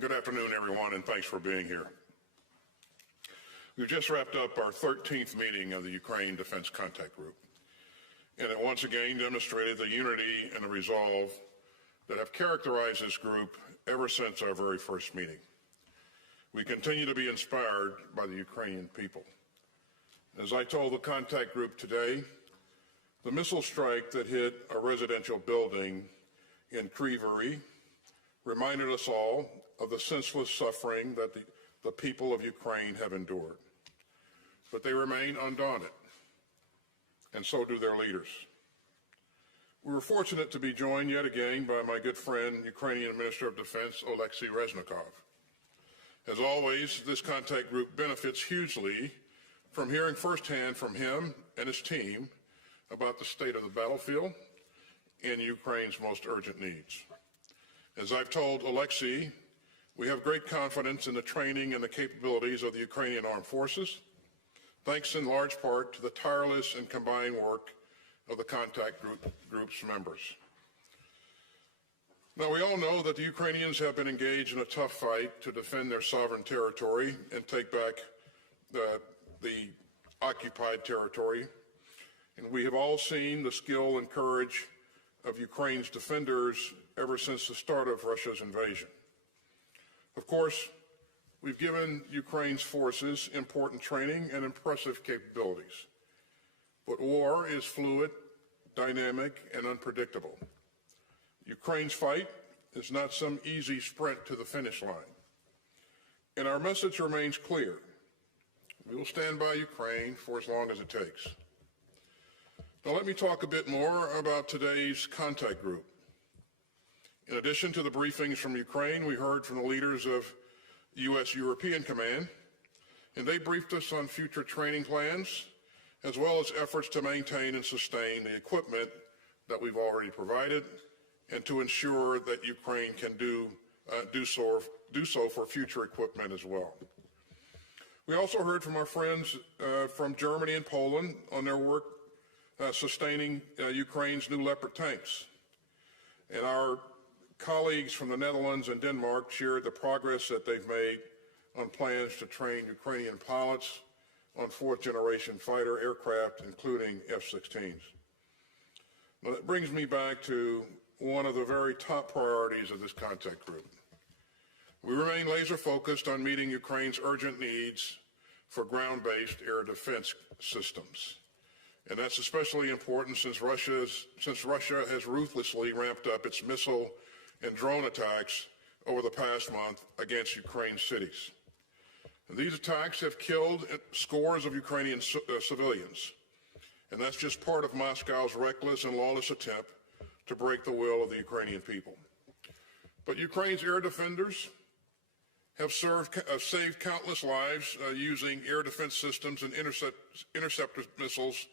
Good afternoon, everyone, and thanks for being here. We've just wrapped up our 13th meeting of the Ukraine Defense Contact Group, and it once again demonstrated the unity and the resolve that have characterized this group ever since our very first meeting. We continue to be inspired by the Ukrainian people. As I told the contact group today, the missile strike that hit a residential building in Kryvyi reminded us all of the senseless suffering that the people of Ukraine have endured. But they remain undaunted, and so do their leaders. We were fortunate to be joined yet again by my good friend, Ukrainian Minister of Defense, Oleksiy Reznikov. As always, this contact group benefits hugely from hearing firsthand from him and his team about the state of the battlefield and Ukraine's most urgent needs. As I've told Oleksiy, we have great confidence in the training and the capabilities of the Ukrainian armed forces, thanks in large part to the tireless and combined work of the contact group's members. Now, we all know that the Ukrainians have been engaged in a tough fight to defend their sovereign territory and take back the occupied territory. And we have all seen the skill and courage of Ukraine's defenders ever since the start of Russia's invasion. Of course, we've given Ukraine's forces important training and impressive capabilities. But war is fluid, dynamic, and unpredictable. Ukraine's fight is not some easy sprint to the finish line. And our message remains clear. We will stand by Ukraine for as long as it takes. Now let me talk a bit more about today's contact group. In addition to the briefings from Ukraine, we heard from the leaders of U.S. European Command, and they briefed us on future training plans, as well as efforts to maintain and sustain the equipment that we've already provided, and to ensure that Ukraine can do so for future equipment as well. We also heard from our friends from Germany and Poland on their work sustaining Ukraine's new Leopard tanks. And our colleagues from the Netherlands and Denmark shared the progress that they've made on plans to train Ukrainian pilots on fourth-generation fighter aircraft, including F-16s. Now, that brings me back to one of the very top priorities of this contact group. We remain laser-focused on meeting Ukraine's urgent needs for ground-based air defense systems. And that's especially important since Russia has ruthlessly ramped up its missile and drone attacks over the past month against Ukraine's cities. And these attacks have killed scores of Ukrainian civilians. And that's just part of Moscow's reckless and lawless attempt to break the will of the Ukrainian people. But Ukraine's air defenders have saved countless lives using air defense systems and interceptor missiles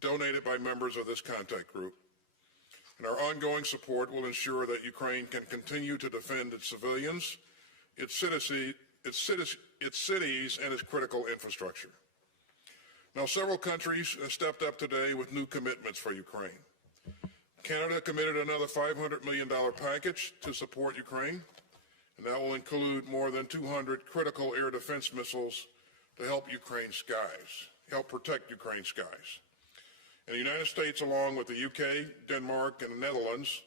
donated by members of this contact group. And our ongoing support will ensure that Ukraine can continue to defend its civilians, its cities, and its critical infrastructure. Now, several countries stepped up today with new commitments for Ukraine. Canada committed another $500 million package to support Ukraine, and that will include more than 200 critical air defense missiles to help protect Ukraine's skies. And the United States, along with the UK, Denmark, and the Netherlands,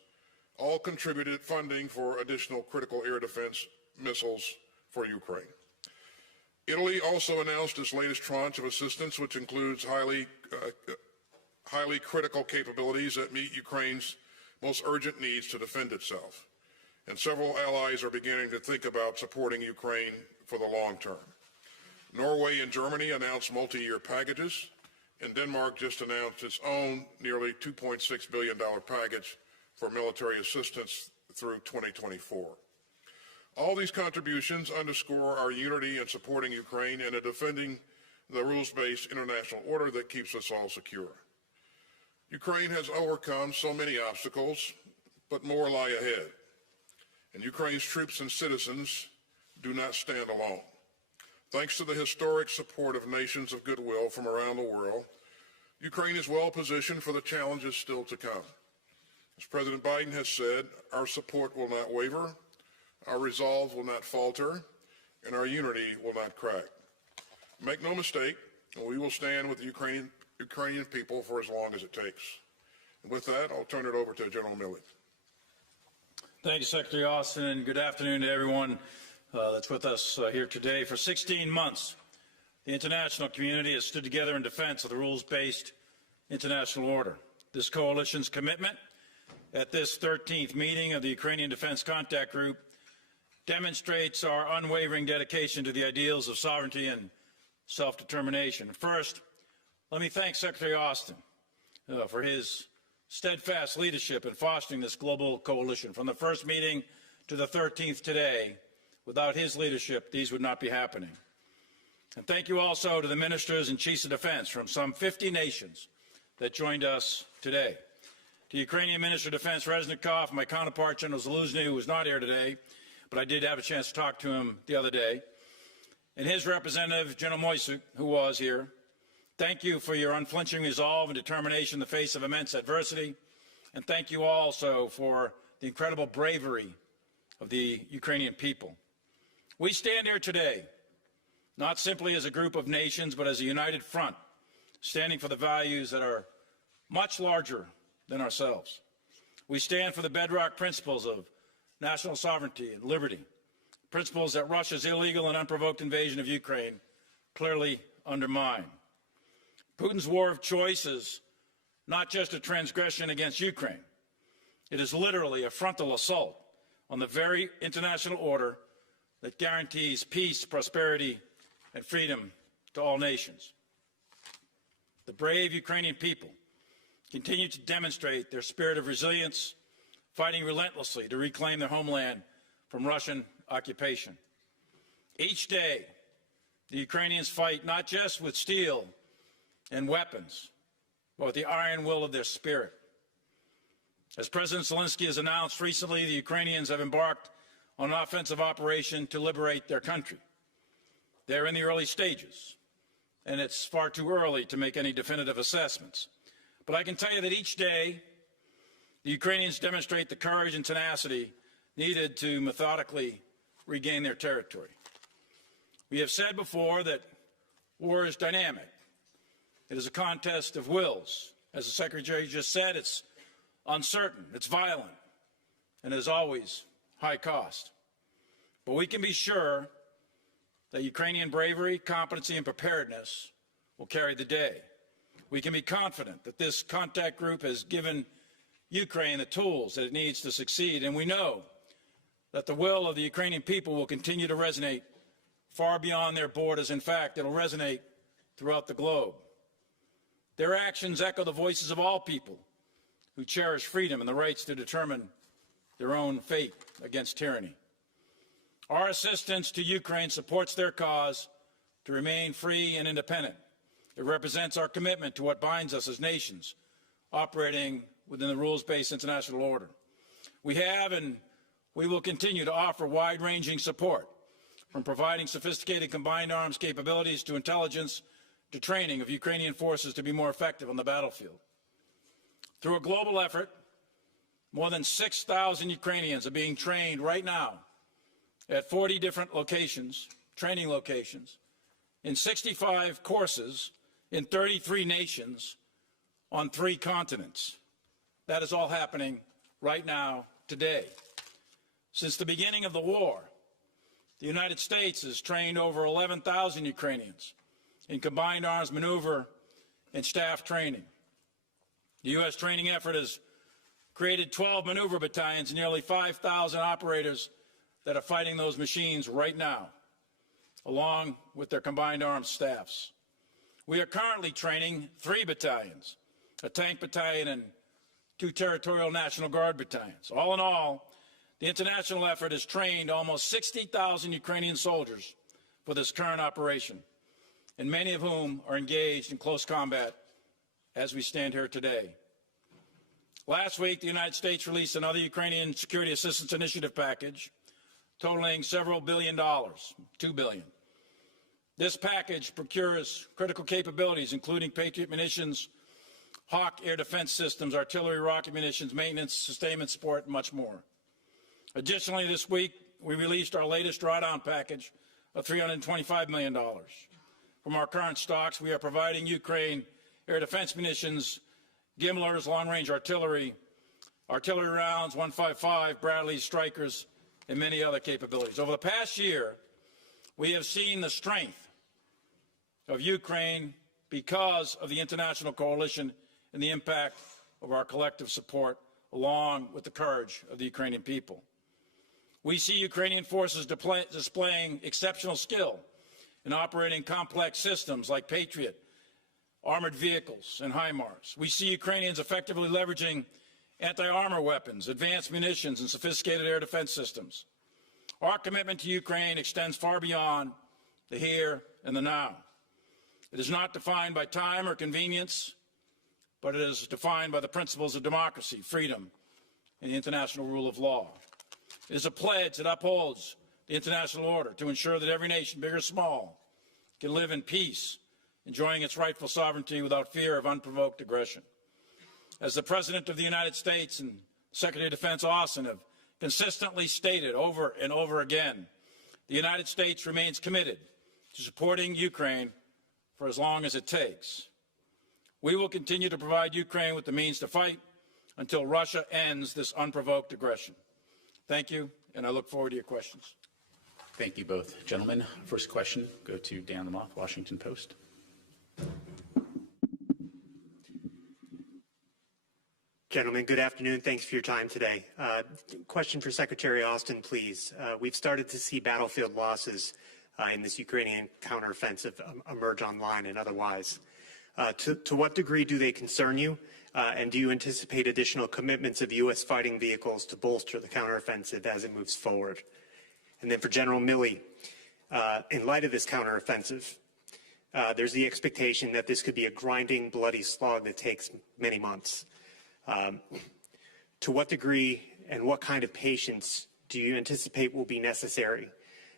all contributed funding for additional critical air defense missiles for Ukraine. Italy also announced its latest tranche of assistance, which includes highly critical capabilities that meet Ukraine's most urgent needs to defend itself. And several allies are beginning to think about supporting Ukraine for the long term. Norway and Germany announced multi-year packages, and Denmark just announced its own nearly $2.6 billion package for military assistance through 2024. All these contributions underscore our unity in supporting Ukraine and in defending the rules-based international order that keeps us all secure. Ukraine has overcome so many obstacles, but more lie ahead. And Ukraine's troops and citizens do not stand alone. Thanks to the historic support of nations of goodwill from around the world, Ukraine is well positioned for the challenges still to come. As President Biden has said, our support will not waver, our resolve will not falter, and our unity will not crack. Make no mistake, we will stand with the Ukrainian people for as long as it takes. And with that, I'll turn it over to General Milley. Thank you, Secretary Austin, and good afternoon to everyone that's with us here today. For 16 months, the international community has stood together in defense of the rules-based international order. This coalition's commitment at this 13th meeting of the Ukrainian Defense Contact Group demonstrates our unwavering dedication to the ideals of sovereignty and self-determination. First, let me thank Secretary Austin for his steadfast leadership in fostering this global coalition. From the first meeting to the 13th today, without his leadership, these would not be happening. And thank you also to the ministers and chiefs of defense from some 50 nations that joined us today. To Ukrainian Minister of Defense Reznikov, my counterpart, General Zaluzny, who was not here today, but I did have a chance to talk to him the other day, and his representative, General Moisuk, who was here. Thank you for your unflinching resolve and determination in the face of immense adversity, and thank you also for the incredible bravery of the Ukrainian people. We stand here today, not simply as a group of nations, but as a united front, standing for the values that are much larger than ourselves. We stand for the bedrock principles of national sovereignty and liberty, principles that Russia's illegal and unprovoked invasion of Ukraine clearly undermine. Putin's war of choice is not just a transgression against Ukraine. It is literally a frontal assault on the very international order that guarantees peace, prosperity, and freedom to all nations. The brave Ukrainian people continue to demonstrate their spirit of resilience, fighting relentlessly to reclaim their homeland from Russian occupation. Each day, the Ukrainians fight not just with steel and weapons, but with the iron will of their spirit. As President Zelensky has announced recently, the Ukrainians have embarked on an offensive operation to liberate their country. They're in the early stages, and it's far too early to make any definitive assessments. But I can tell you that each day, the Ukrainians demonstrate the courage and tenacity needed to methodically regain their territory. We have said before that war is dynamic. It is a contest of wills. As the Secretary just said, it's uncertain, it's violent, and as always, high cost. But we can be sure that Ukrainian bravery, competency, and preparedness will carry the day. We can be confident that this contact group has given Ukraine the tools that it needs to succeed, and we know that the will of the Ukrainian people will continue to resonate far beyond their borders. In fact, it will resonate throughout the globe. Their actions echo the voices of all people who cherish freedom and the rights to determine their own fate against tyranny. Our assistance to Ukraine supports their cause to remain free and independent. It represents our commitment to what binds us as nations operating within the rules-based international order. We have and we will continue to offer wide-ranging support, from providing sophisticated combined arms capabilities to intelligence to training of Ukrainian forces to be more effective on the battlefield. Through a global effort, more than 6,000 Ukrainians are being trained right now at 40 different locations, training locations, in 65 courses in 33 nations on 3 continents. That is all happening right now, today. Since the beginning of the war, the United States has trained over 11,000 Ukrainians in combined arms maneuver and staff training. The U.S. training effort has created 12 maneuver battalions and nearly 5,000 operators that are fighting those machines right now, along with their combined arms staffs. We are currently training 3 battalions, a tank battalion and 2 territorial National Guard battalions. All in all, the international effort has trained almost 60,000 Ukrainian soldiers for this current operation, and many of whom are engaged in close combat as we stand here today. Last week, the United States released another Ukrainian Security Assistance Initiative package totaling several $billion, $2 billion. This package procures critical capabilities, including Patriot munitions, Hawk air defense systems, artillery, rocket munitions, maintenance, sustainment support, and much more. Additionally, this week, we released our latest drawdown package of $325 million. From our current stocks, we are providing Ukraine air defense munitions, GMLRS, long-range artillery, artillery rounds, 155, Bradley Strykers, and many other capabilities. Over the past year, we have seen the strength of Ukraine because of the international coalition and the impact of our collective support, along with the courage of the Ukrainian people. We see Ukrainian forces displaying exceptional skill in operating complex systems like Patriot, armored vehicles, and HIMARS. We see Ukrainians effectively leveraging anti-armor weapons, advanced munitions, and sophisticated air defense systems. Our commitment to Ukraine extends far beyond the here and the now. It is not defined by time or convenience, but it is defined by the principles of democracy, freedom, and the international rule of law. It is a pledge that upholds the international order to ensure that every nation, big or small, can live in peace, enjoying its rightful sovereignty without fear of unprovoked aggression. As the President of the United States and Secretary of Defense Austin have consistently stated over and over again, the United States remains committed to supporting Ukraine for as long as it takes. We will continue to provide Ukraine with the means to fight until Russia ends this unprovoked aggression. Thank you, and I look forward to your questions. Thank you both. Gentlemen, first question, go to Dan Lamothe, Washington Post. Gentlemen, good afternoon. Thanks for your time today. Question for Secretary Austin, please. We've started to see battlefield losses in this Ukrainian counteroffensive emerge online and otherwise. To what degree do they concern you? And do you anticipate additional commitments of U.S. fighting vehicles to bolster the counteroffensive as it moves forward? And then for General Milley, in light of this counteroffensive, there's the expectation that this could be a grinding, bloody slog that takes many months. To what degree and what kind of patience do you anticipate will be necessary,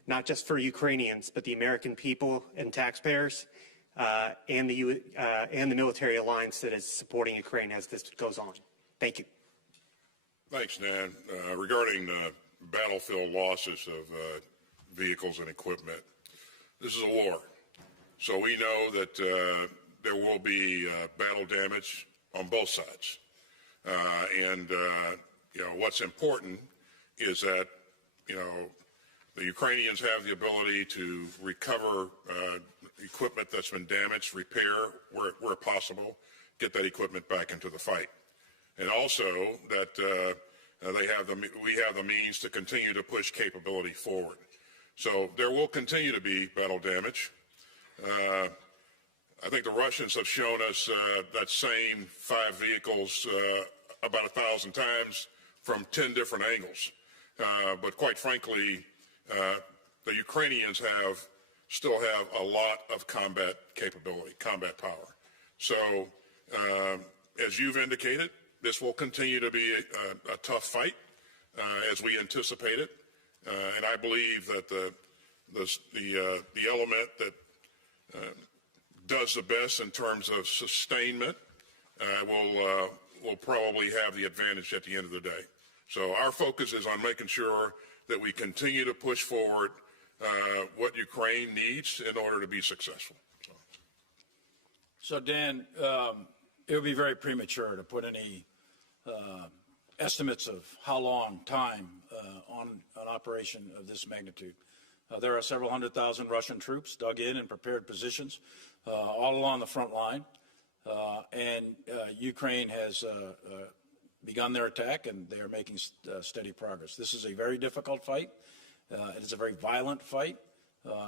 not just for Ukrainians, but the American people and taxpayers, and the military alliance that is supporting Ukraine as this goes on? Thank you. Thanks, Dan. Regarding battlefield losses of vehicles and equipment, this is a war. So we know that there will be battle damage on both sides. What's important is that, the Ukrainians have the ability to recover equipment that's been damaged, repair where possible, get that equipment back into the fight. And also that we have the means to continue to push capability forward. So there will continue to be battle damage. I think the Russians have shown us that same 5 vehicles about 1,000 times from 10 different angles. But quite frankly, the Ukrainians still have a lot of combat capability, combat power. So as you've indicated, this will continue to be a tough fight as we anticipate it. And I believe that the element that does the best in terms of sustainment will probably have the advantage at the end of the day. So our focus is on making sure that we continue to push forward what Ukraine needs in order to be successful. So Dan, it would be very premature to put any estimates of how long time on an operation of this magnitude. There are several 100,000 Russian troops dug in prepared positions all along the front line. And Ukraine has begun their attack, and they are making steady progress. This is a very difficult fight. It is a very violent fight,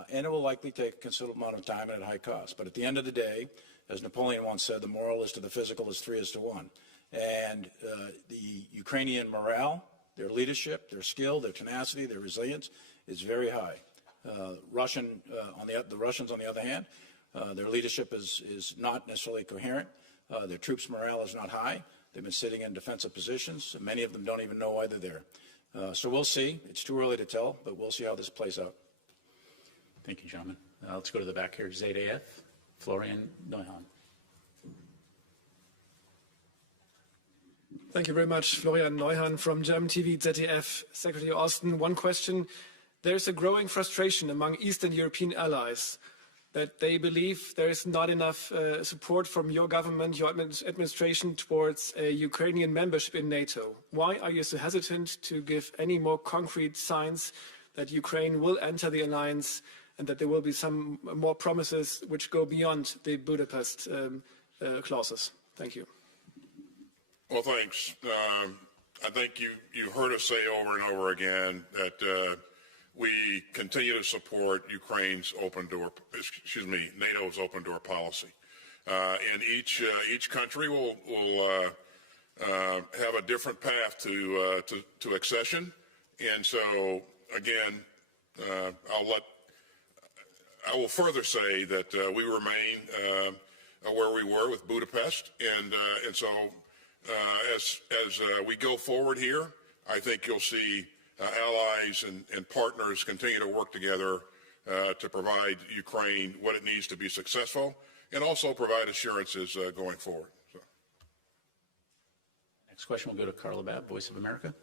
and it will likely take a considerable amount of time and at high cost. But at the end of the day, as Napoleon once said, the moral is to the physical is 3:1. And the Ukrainian morale, their leadership, their skill, their tenacity, their resilience is very high. The Russians, on the other hand, their leadership is not necessarily coherent. Their troops' morale is not high. They've been sitting in defensive positions. Many of them don't even know why they're there. So we'll see. It's too early to tell, but we'll see how this plays out. Thank you, gentlemen. Let's go to the back here. ZDF, Florian Neuhan. Thank you very much. Florian Neuhan from German TV, ZDF. Secretary Austin, one question. There's a growing frustration among Eastern European allies that they believe there is not enough support from your government, your administration towards a Ukrainian membership in NATO. Why are you so hesitant to give any more concrete signs that Ukraine will enter the alliance and that there will be some more promises which go beyond the Budapest clauses? Thank you. Well, thanks. I think you heard us say over and over again that we continue to support NATO's open door policy. And each country will have a different path to accession. And so, again, I will further say that we remain where we were with Budapest. And so as we go forward here, I think you'll see allies and partners continue to work together to provide Ukraine what it needs to be successful and also provide assurances going forward. So. Next question will go to Carla Babb, Voice of America.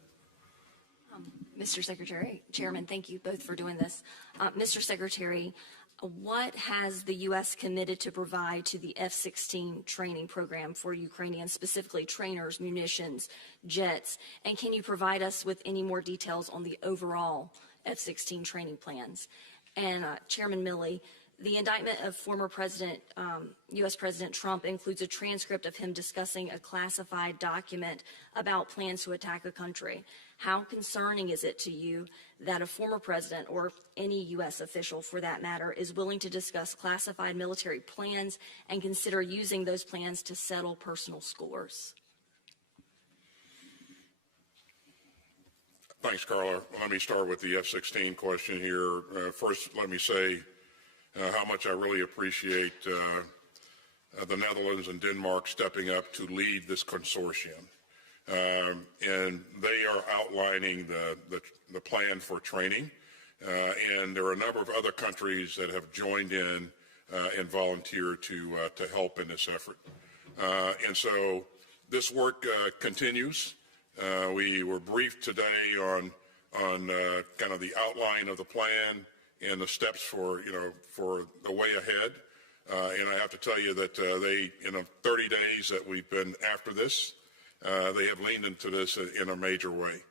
Mr. Secretary, Chairman, thank you both for doing this. Mr. Secretary, what has the U.S. committed to provide to the F-16 training program for Ukrainians, specifically trainers, munitions, jets? And can you provide us with any more details on the overall F-16 training plans? And Chairman Milley, the indictment of former U.S. President Trump includes a transcript of him discussing a classified document about plans to attack a country. How concerning is it to you that a former president, or any U.S. official for that matter, is willing to discuss classified military plans and consider using those plans to settle personal scores? Thanks, Carla. Let me start with the F-16 question here. First, let me say how much I really appreciate the Netherlands and Denmark stepping up to lead this consortium. And they are outlining the plan for training. And there are a number of other countries that have joined in and volunteered to help in this effort. And so this work continues. We were briefed today on kind of the outline of the plan and the steps for the way ahead. And I have to tell you that they, in the 30 days that we've been after this, they have leaned into this in a major way.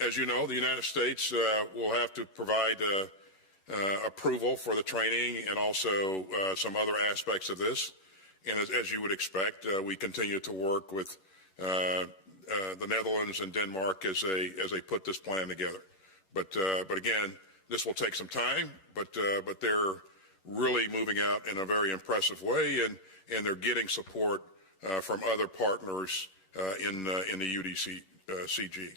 As you know, the United States will have to provide approval for the training and also some other aspects of this. And as you would expect, we continue to work with the Netherlands and Denmark as they put this plan together. But again, this will take some time, but they're really moving out in a very impressive way, and they're getting support from other partners in the UDC CG.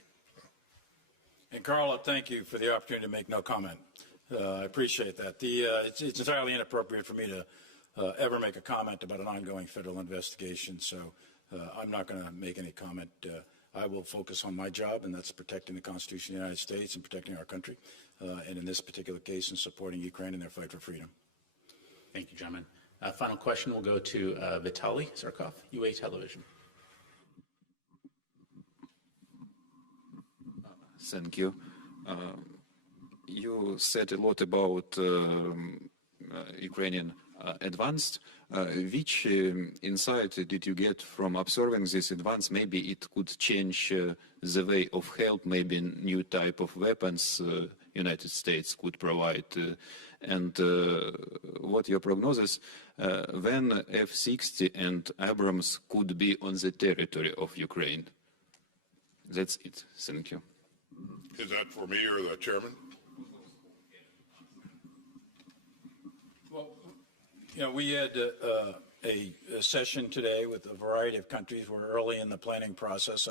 And Carla, thank you for the opportunity to make no comment. I appreciate that. It's entirely inappropriate for me to ever make a comment about an ongoing federal investigation, so I'm not going to make any comment. I will focus on my job, and that's protecting the Constitution of the United States and protecting our country, and in this particular case, in supporting Ukraine in their fight for freedom. Thank you, gentlemen. Final question will go to Vitaly Zherkov, UA Television. Thank you. You said a lot about Ukrainian advanced. Which insight did you get from observing this advance? Maybe it could change the way of help, maybe new type of weapons United States could provide. And what your prognosis, when F-60 and Abrams could be on the territory of Ukraine? That's it. Thank you. Is that for me or the chairman? Well, we had a session today with a variety of countries. We're early in the planning process.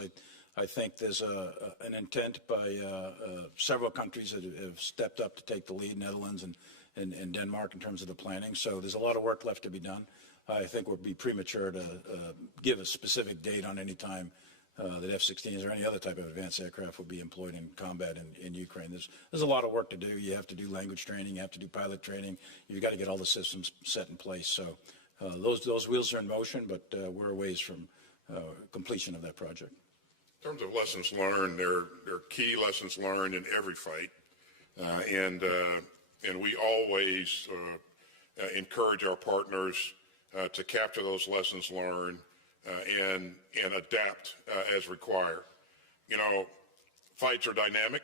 I think there's an intent by several countries that have stepped up to take the lead, Netherlands and Denmark, in terms of the planning. So there's a lot of work left to be done. I think it would be premature to give a specific date on any time that F-16s or any other type of advanced aircraft will be employed in combat in Ukraine. There's a lot of work to do. You have to do language training. You have to do pilot training. You've got to get all the systems set in place. So those wheels are in motion, but we're a ways from completion of that project. In terms of lessons learned, there are key lessons learned in every fight, and we always encourage our partners to capture those lessons learned and adapt as required. You know, fights are dynamic.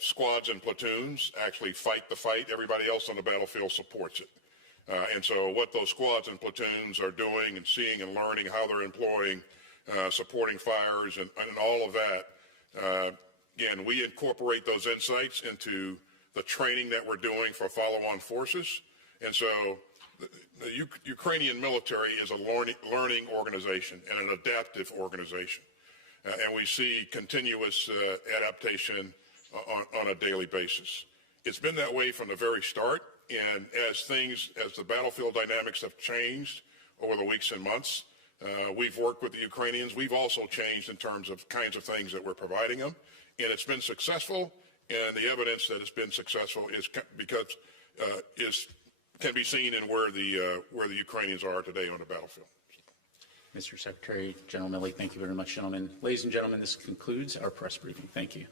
Squads and platoons actually fight the fight. Everybody else on the battlefield supports it. And so what those squads and platoons are doing and seeing and learning, how they're employing, supporting fires and all of that, again, we incorporate those insights into the training that we're doing for follow-on forces. And so the Ukrainian military is a learning organization and an adaptive organization. And we see continuous adaptation on a daily basis. It's been that way from the very start. And as the battlefield dynamics have changed over the weeks and months, we've worked with the Ukrainians. We've also changed in terms of kinds of things that we're providing them. And it's been successful. And the evidence that it's been successful is because can be seen in where the Ukrainians are today on the battlefield. Mr. Secretary, General Milley, thank you very much, gentlemen. Ladies and gentlemen, this concludes our press briefing. Thank you.